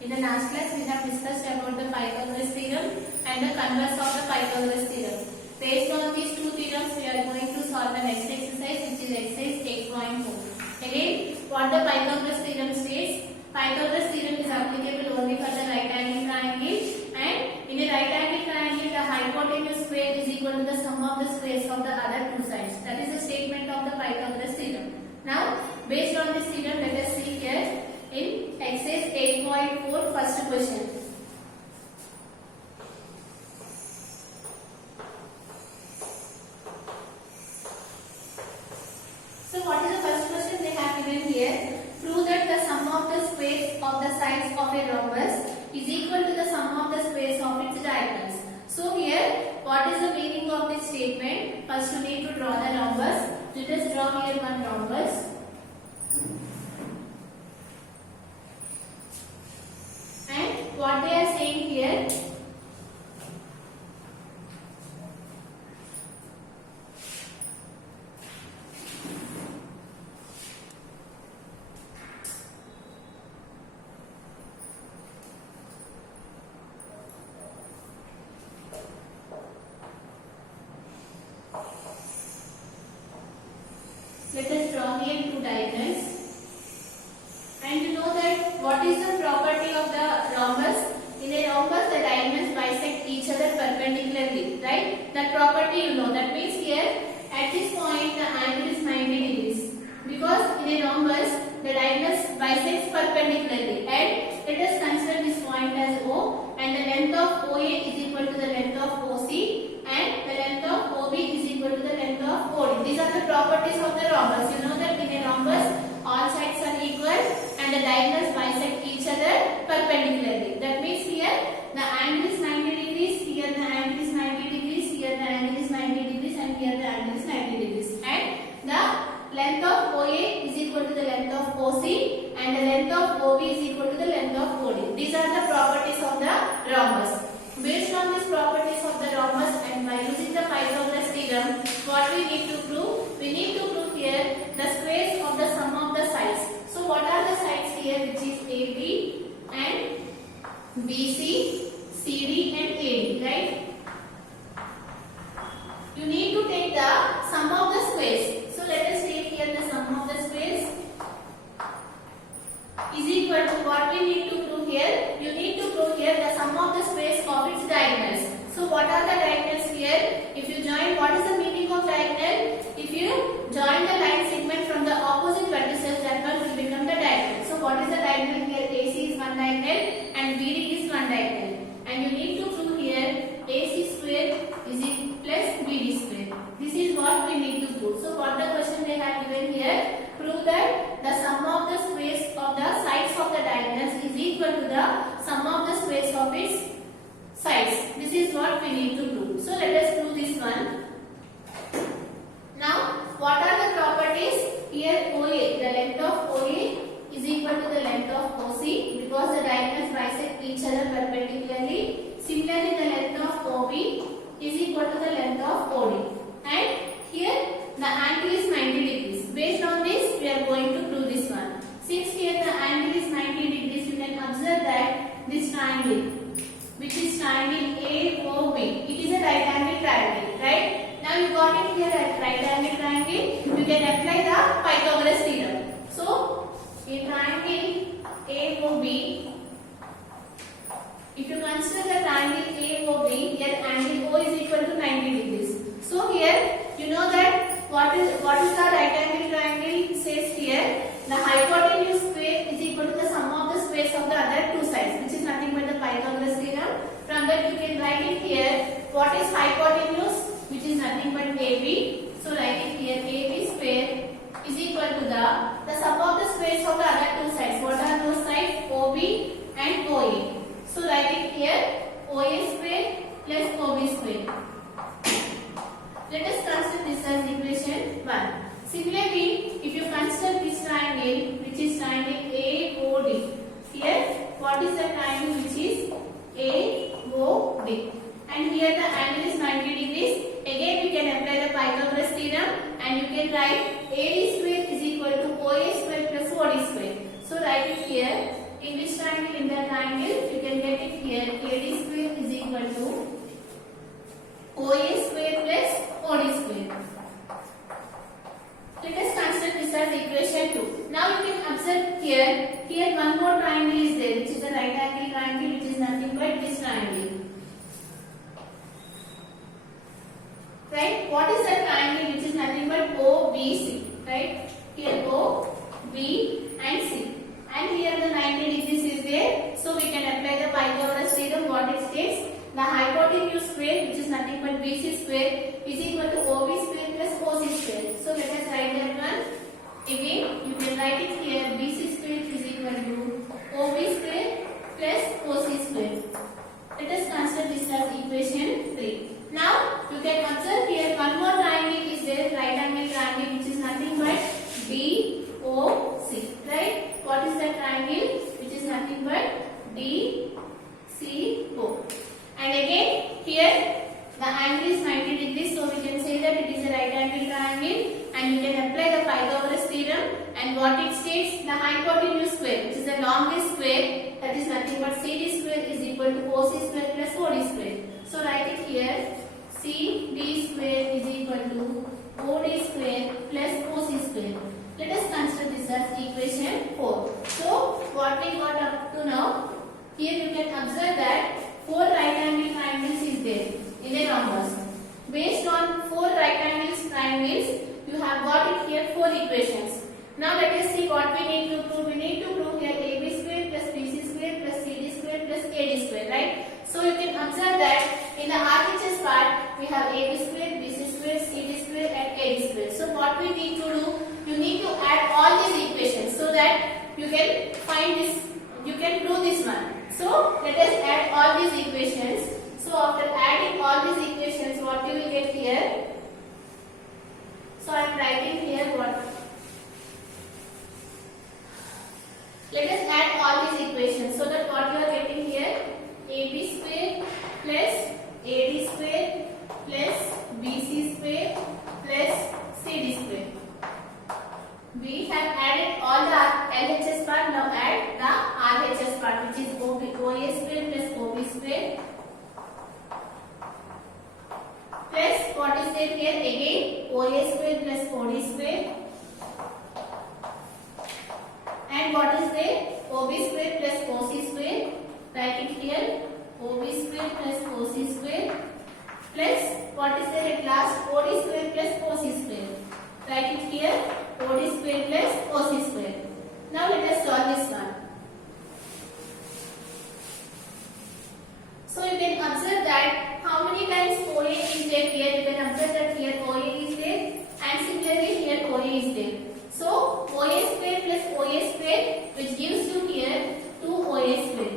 In the last class, we have discussed about the Pythagoras theorem and the converse of the Pythagoras theorem. Based on these two theorems, we are going to solve the next exercise, which is exercise 8.4. Again, what the Pythagoras theorem states: Pythagoras theorem is applicable only for the right angle triangle, and in a right angle triangle, the hypotenuse square is equal to the sum of the squares of the other two sides. That is the statement of the Pythagoras theorem. Now, based on this theorem, let us see here in exercise 8.4, first question. So what is the first question they have given here? Prove that the sum of the squares of the sides of a rhombus is equal to the sum of the squares of its diagonals. So here, what is the meaning of this statement? First you need to draw the rhombus. Let us draw here one rhombus. And what they are saying here, let us draw here two diagonals. And you know that what is the property of the rhombus? In a rhombus, the diagonals bisect each other perpendicularly, right? That property you know. That means here, at this point, the angle is 90 degrees. Because in a rhombus, the diagonals bisect perpendicularly. And let us consider this point as O. And the length of OA is equal to the length of OC. And the length of OB is equal to the length of OD. These are the properties of the rhombus. You know that in a rhombus, all sides are equal and the diagonals bisect each other perpendicularly. That means here the angle is 90 degrees, here the angle is 90 degrees, here the angle is 90 degrees, and here the angle is 90 degrees. And the length of OA is equal to the length of OC, and the length of OB is equal to the length of OD. These are the properties of the rhombus. Based on these properties of the rhombus and by using the Pythagoras theorem, what we need to prove? We need to prove here the squares of the sum of the sides. So what are the sides here, which is AB and BC, CD and AD, right? You need to take the sum of the squares. So let us take here the sum of the squares is equal to what we need to prove here. You need to prove here the sum of the squares of its diagonals. So what are the diagonals here? If you join, what is the meaning of diagonal? If you join the line segment from the opposite vertices, that one will become the diagonal. So what is the diagonal here? AC is one diagonal and BD is one diagonal. And you need to prove here AC square is equal plus BD square. This is what we need to prove. So what the question they have given here? Prove that the sum of the squares of the sides of the diagonals is equal to the sum of the squares of its sides. This is what we need to prove. So let us prove this one. Now, what are the properties? Here OA, the length of OA is equal to the length of OC because the diagonals bisect each other perpendicularly. Similarly, the length of OB is equal to the length of OD. And here the angle is 90 degrees. Based on this, we are going to prove this one. Since here the angle is 90 degrees, you can observe that this triangle, which is triangle AOB, it is a right angle triangle, right? Now you got it here at right angle triangle, you can apply the Pythagoras theorem. So, in triangle AOB, if you consider the triangle AOB, here angle O is equal to 90 degrees. So here, you know that what is the right angle triangle? It says here, the hypotenuse square is equal to the sum of the squares of the other two sides, which is nothing but the Pythagoras theorem. From that you can write it here, what is hypotenuse, which is nothing but AB. So write it here, AB square is equal to the sum of the squares of the other two sides. What are those sides? OB and OA. So write it here, OA square plus OB square. Let us consider this as equation 1. Similarly, if you consider this triangle, which is triangle AOD, here what is the triangle which is AOD? And here the angle is 90 degrees. Again, we can apply the Pythagoras theorem and you can write AD square is equal to OA square plus OD square. So write it here, In which triangle? In the triangle, you can get it here. AD square is equal to OA square plus OD square. Let us consider this as equation 2. Now you can observe here. Here one more triangle is there, which is a right angle triangle, which is nothing but this triangle. Right? What is that triangle which is nothing but OBC? Right? Here O, B and C. And here the 90 degrees is there. So we can apply the Pythagoras theorem. What it states? The hypotenuse square, which is nothing but BC square, is equal to OB square plus OC square. So let us write that one. Again, you can write it here. BC square is equal to OB square plus OC square. Let us consider this as equation 3. Now, you can observe here one more triangle is there, right angle triangle, which is nothing but DOC. Right? What is that triangle? Which is nothing but DCO. And again, here the angle is 90 degrees, so we can say that it is a right angle triangle, and you can apply the Pythagoras theorem. And what it states, the hypotenuse square, which is the longest square, that is nothing but CD square is equal to OC square plus OD square. So write it here, CD square is equal to OD square plus OC square. Let us consider this as equation 4. So what we got up to now, here you can observe that 4 right angle triangles is there in a rhombus. Based on 4 right angles triangles, you have got it here 4 equations. Now let us see what we need to prove. We need to prove here AB square plus BC square plus CD square plus AD square, right? So you can observe that in the RHS part, we have AB square, BC square, CD square and AD square. So what we need to do, you need to add all these equations so that you can find this, you can prove this one. So let us add all these equations. So after adding all these equations, what you will get here? So I am writing here what. Let us add all these equations so that what you are getting here, AB square plus AD square plus BC square plus CD square. We have added all the LHS part, now add the RHS part, which is OA square plus OB square plus what is there here again, OA square plus OD square, and what is there, OB square plus OC square. Write it here, OB square plus OC square plus what is there at last, OD square plus OC square. Write it here, OD square plus OC square. Now let us solve this one. So you can observe that how many times OA is there here. You can observe that here OA is there and similarly here OA is there. So OA square plus OA square, which gives you here 2OA square.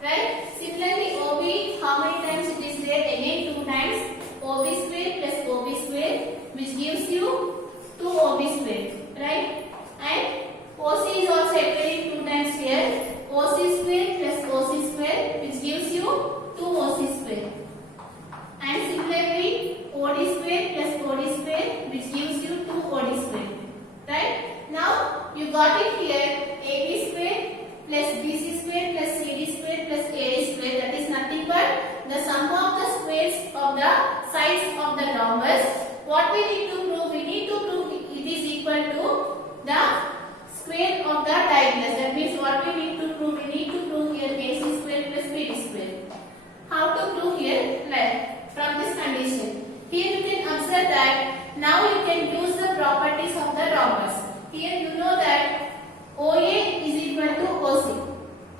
Right? Similarly OB, how many times it is there? Again 2 times. OB square plus OB square, which gives you 2OB square. Right? And OC is also appearing 2 times here. OC square plus OC square, which gives you 2OC square. And similarly OD square plus OD square, which gives you 2OD square. Right? Now you got it here, AB square plus BC square plus CD square plus AD square, that is nothing but the sum of the squares of the sides of the rhombus. What we need to prove? We need to prove it is equal to the square of the diagonals. That means what we need to prove? We need to prove here AC square plus BD square. How to prove here? Like from this condition. Here you can observe that now you can use the properties of the rhombus. Here you know that OA is equal to OC,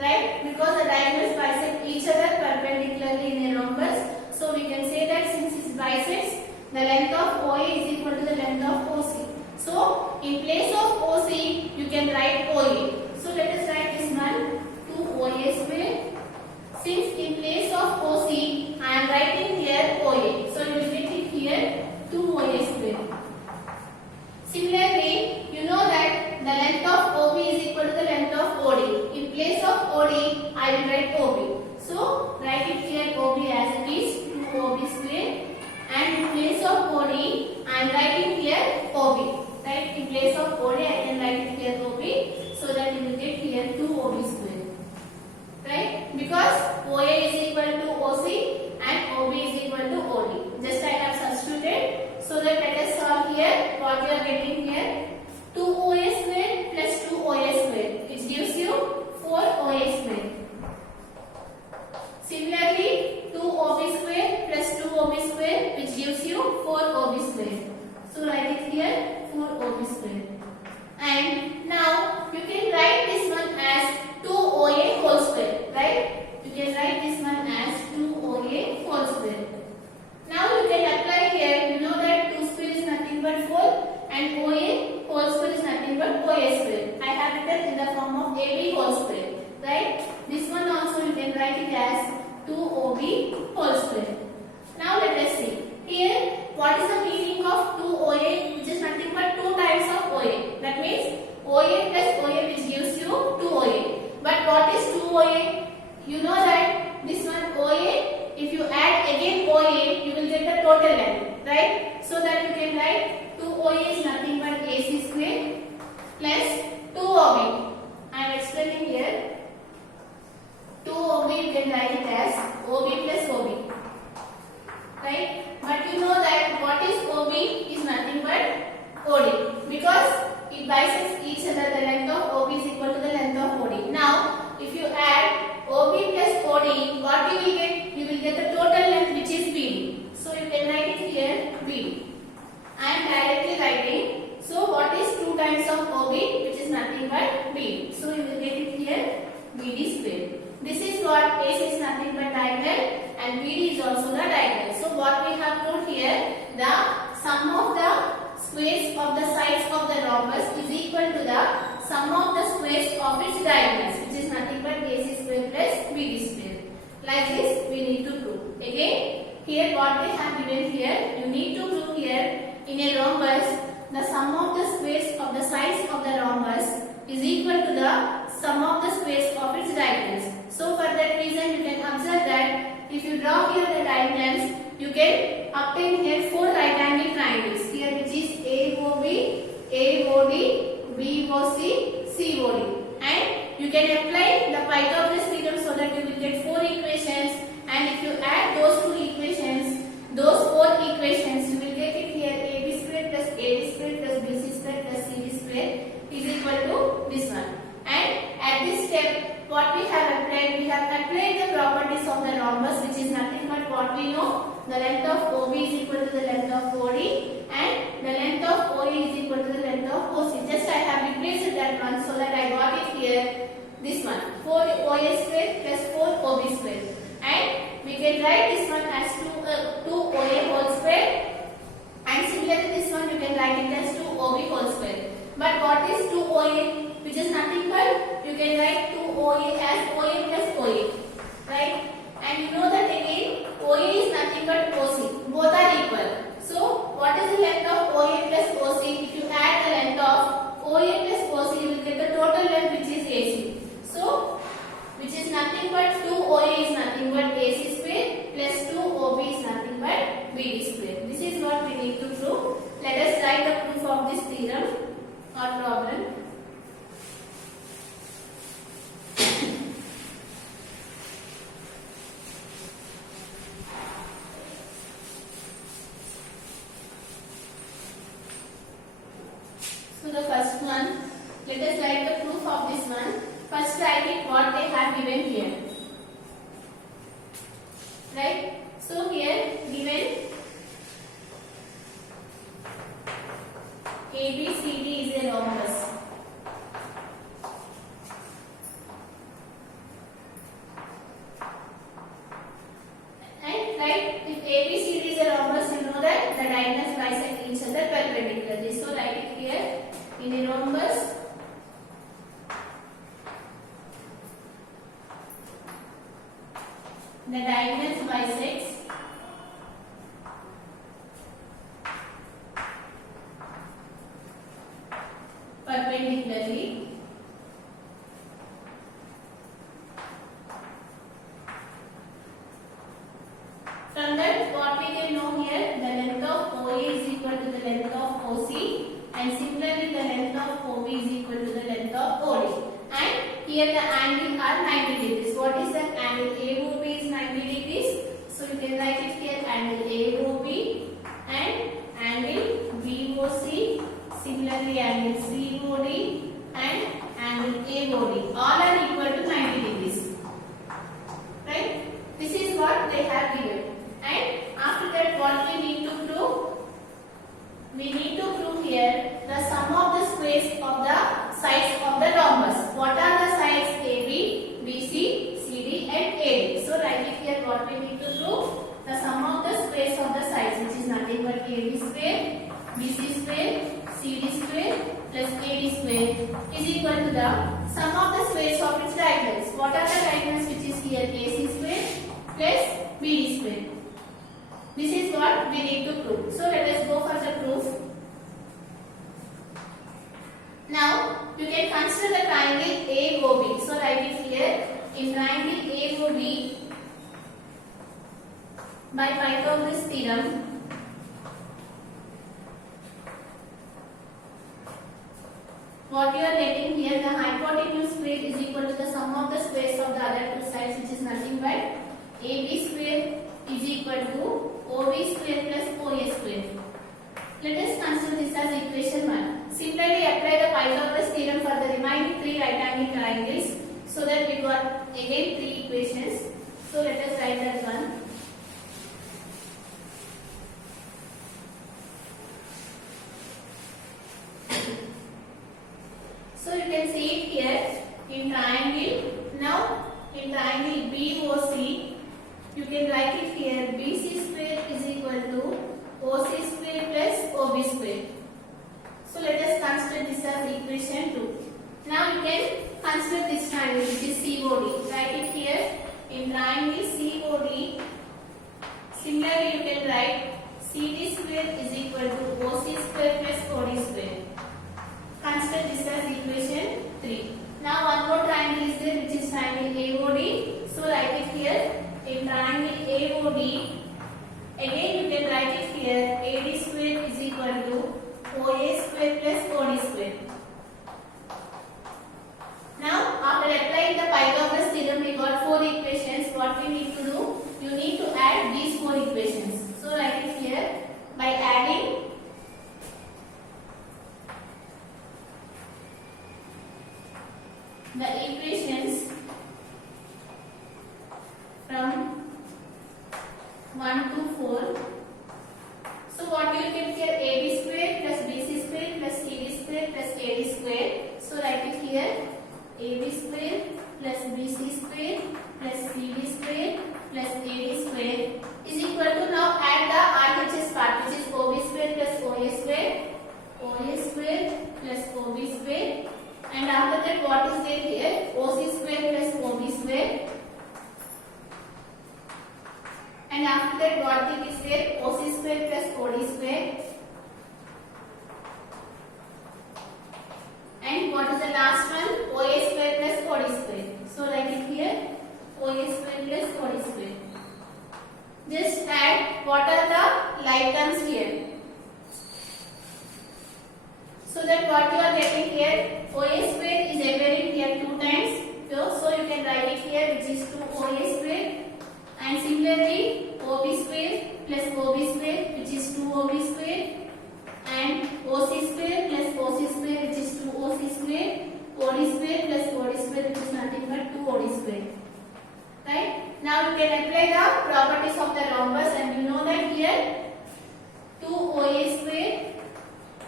right? Because the diagonals bisect each other perpendicularly in a rhombus. So we can say that since it bisects, the length of OA is equal to the length of OC. So in place of OC, you can write OA. So let us write this one, 2OA square. Since in place of OC, I am writing here OA. So you will get it here 2OA square. Similarly, you know that the length of OB is equal to the length of OD. In place of OD, I will write OB. So write it here OB as it is 2OB square. And in place of OD, I am writing here OB. Right? In place of OD, I can write it here OB. So that you will get here 2OB square. what you are getting here? 2OA square plus 2OA square, which gives you 4OA square. Similarly, 2OB square plus 2OB square, which gives you 4OB square. So write it here, 4OB square. And now you can write this one as 2OA whole square, right? You can write this one as 2OA whole square. Now you can apply here, you know that 2 square is nothing but 4 and OA whole square is nothing but OA square. I have written in the form of AB whole square, right? This one also you can write it as 2OB whole square. Now let us see. Here, what is the meaning of 2OA, which is nothing but 2 times of OA. That means OA plus OA, which gives you 2OA. But what is 2OA? You know that this one OA, if you add again OA, you will get the total length, right? So that you can write 2OA is nothing but AC square plus 2OB. I am explaining here. 2OB you can write it as OB plus OB, right? But you know that what is OB is nothing but OD, because it bisects each other. The length of OB is equal to the length of OD. Now, if you add OB plus OD, what you will get? You will get the total length, which is BD. So you can write it here BD. I am directly writing. So what is 2 times of OB, which is nothing but BD. So you will get it here BD square. This is what AC is nothing but diagonal and BD is also the diagonal. So what we have put here, the sum of the squares of the sides of the rhombus is equal to the sum of the squares of its diagonals, which is nothing but AC square plus BD square. Like this we need to prove. Again, here what they have given here, you need to prove here in a rhombus, the sum of the squares of the sides of the rhombus is equal to the sum of the squares of its diagonals. So for that reason you can observe that if you draw here the diagonals, you can obtain here 4 right angle triangles here, which is AOB, AOD, BOC, COD. And you can apply the Pythagoras theorem so that you will get 4 equations, and if you add those 2 equations, those 4 equations, you will get it here AB square plus AD square plus BC square plus CD square is equal to this one. And at this step, what we have applied the properties of the rhombus, which is nothing but what we know. The length of OB is equal to the length of OD and the length of OA is equal to the length of OC. Just I have replaced that one so that I got it here. This one 4 OA square plus 4 OB square, and we can write this one as 2 OA whole square, and similarly this one you can write it as 2 OB whole square. But what is 2 OA? Which is nothing but you can write 2 OA as OA plus OA, right? And you know that again OA is nothing but OC. Both are equal. So what is the length of OA plus OC? If you add the length of OA plus OC, you will get the total length, which is AC. So which is nothing but 2 OA is nothing but AC square plus 2 OB is nothing but BD square. This is what we need to prove. Let us write the proof of this theorem or problem. So the first one, let us write the proof of this one. First write it what they have given here. Right? So here given ABCD is a rhombus. And right, if ABCD is a rhombus, you know that the diagonals bisect each other perpendicularly. So write it here. In a rhombus, the diagonals bisects perpendicularly. From that, what we can know here, the length of OA is equal to the length of OC, and similarly the length of OB is equal to the length of OD. And here the angle are 90 degrees. What is that angle? AOB is 90 degrees. So you can write it here angle AOB and angle BOC Similarly, angle COD and angle AOD all are equal to 90 degrees. Right? This is what they have given. And after that, what we need to prove? We need to prove here the sum of the squares of the sides of the rhombus. What are the sides? AB, BC, CD and AD. So write it here what we need to prove. The sum of the squares of the sides, which is nothing but AB square, BC square, CD square plus AD square is equal to the sum of the squares of its diagonals. What are the diagonals, which is here AC square plus BD square. This is what we need to prove. So let us go for the proof. Now you can consider the triangle AOB. So write it here. In triangle AOB, by Pythagoras theorem, what you are getting here, the hypotenuse square is equal to the sum of the squares of the other two sides, which is nothing but AB square is equal to OB square plus OA square. Let us consider this as equation 1. Similarly, apply the Pythagoras theorem for the remaining 3 right angle triangles, so that we got again 3 equations. So let us write that one. So you can see it here in triangle. Now in triangle BOC, you can write it here BC square is equal to OC square plus OB square. So let us consider this as equation 2. Now you can consider this triangle, which is COD. Write it here in triangle COD. Similarly, you can write CD square is equal to OC square plus OD square. Consider this as equation 3. Now one more triangle is there, which is triangle AOD. So write it here in triangle AOD. Again you can write it here AD square is equal to OA square plus OD square. Now after applying the Pythagoras theorem, we got 4 equations. What we need to do? You need to add these 4 equations. So write it here by adding the equations from 1 to 4. So what you get here? AB square plus BC square plus CD square plus AD square. So write it here AB square plus BC square plus CD square plus AD square is equal to, now add the RHS part, which is OB square plus OA square, OA square plus OB square, and after that what is there here? OC square plus OB square, and after that what thing is there? OC square plus OD square, and what is the last one? OA square plus OD square. So write it here OA square plus OD square. Just add what are the like terms here, so that what you are getting here, OA square is appearing here 2 times. So you can write it here, which is 2 OA square, and similarly OB square plus OB square, which is 2 OB square, and OC square plus OC square, which is 2 OC square, OD square plus OD square, which is nothing but 2 OD square. Right? Now you can apply the properties of the rhombus, and you know that here 2 OA square,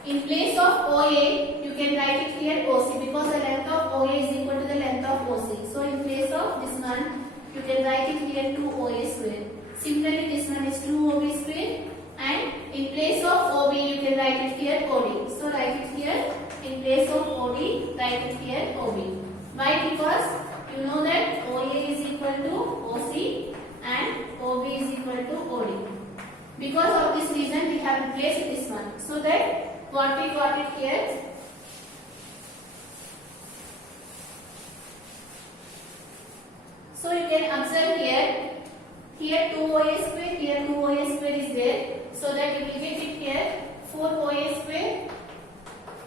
in place of OA you can write it here OC, because the length of OA is equal to the length of OC. So in place of this one you can write it here 2 OA square. Similarly this one is 2 OB square, and in place of OB you can write it here OD. So write it here in place of OD, write it here OB. Why? Because you know that OA is equal to OC and OB is equal to OD. Because of this reason we have replaced this one, so that what we got it here, so you can observe here 2 OA square, here 2 OA square is there, so that you will get it here 4 OA square,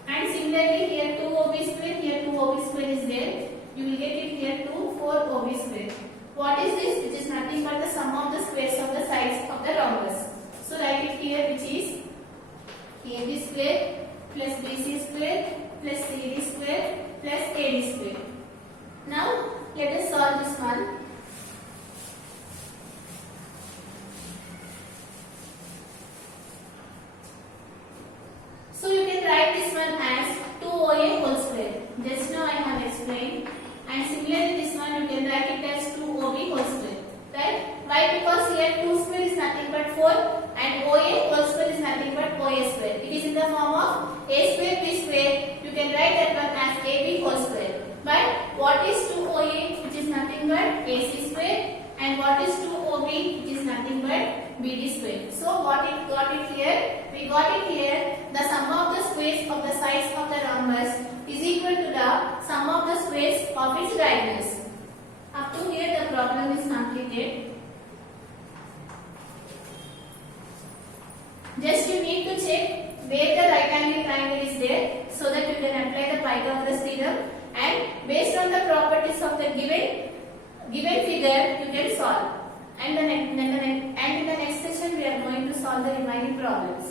and similarly here 2 OB square, here 2 OB square is there, you will get it here 2 4 OB square. What is this? Which is nothing but the sum of the squares of the sides of the rhombus. So write it here, which is AB square plus BC square plus CD square plus AD square. Now let us solve this one. So you can write this one as 2OA whole square. Just now I have explained. And similarly this one you can write it as 2OB whole square. Right? Why? Because here 2 square is nothing but 4 and OA whole square is nothing but OA square. It is in the form of A square B square. You can write that one as AB whole square. But what is 2OA, which is nothing but AC square, and what is 2OB, which is nothing but BD square. So what it got it here? We got it here. The sum of the squares of the sides of the rhombus is equal to the sum of the squares of its diagonals. Up to here the problem is completed. Just you need to check where the right angle triangle is there so that you can apply the Pythagoras theorem, and based on the properties of the given figure you can solve. And in the next session we are going to solve the remaining problems.